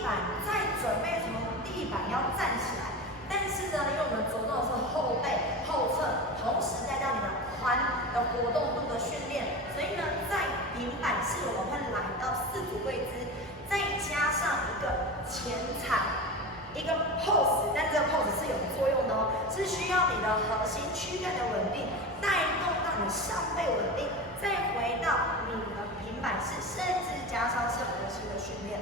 地板，再准备从地板要站起来。但是呢，因为我们着重的是后背、后侧，同时带到你们髋的活动度的训练，所以呢，在平板式我们会来到4组跪姿，再加上一个前踩，一个 pose， 但这个 pose 是有作用的哦，是需要你的核心躯干的稳定，带动到你上背稳定，再回到你的平板式，甚至加上是核心的训练。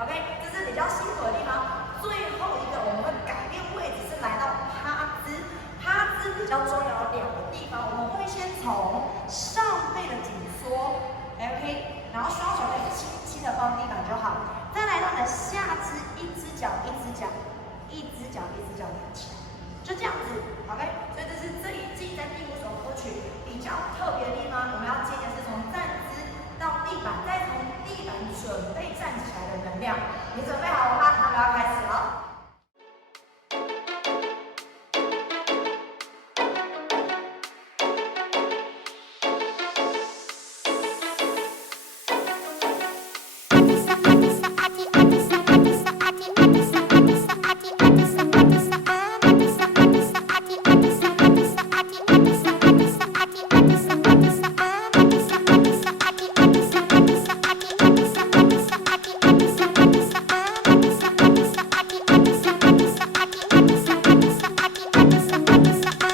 OK， 这是比较辛苦的地方。最后一个我们会改变位置，是来到趴姿。趴姿比较重要的2个地方，我们会先从上背的紧缩 ，OK， 然后双手可以轻轻的放地板就好。再来到你的下肢，一只脚一只脚，一只脚一只脚抬起来，就这样子 ，OK。所以这是这一季在第5首歌曲比较特别的地方，我们要接的是从站姿到地板，再从地板准备站起来的能量。你准备好了吗？那我们要开始了。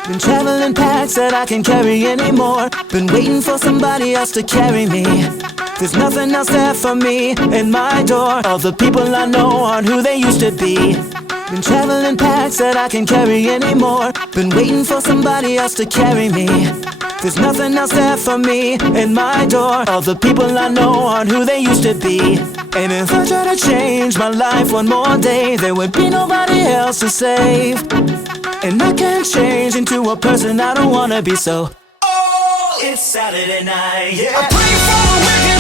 Been traveling packs that I can't carry anymore. Been waiting for somebody else to carry me. There's nothing else there for me in my door. All the people I know aren't who they used to be. Been traveling packs that I can't carry anymore. Been waiting for somebody else to carry me. There's nothing else there for me in my door. All the people I know aren't who they used to be. And if I try to change my life one more day, there would be nobody else to save. And I can't change into a person I don't wanna be, so oh, it's Saturday night, yeah. I pray for a weekend.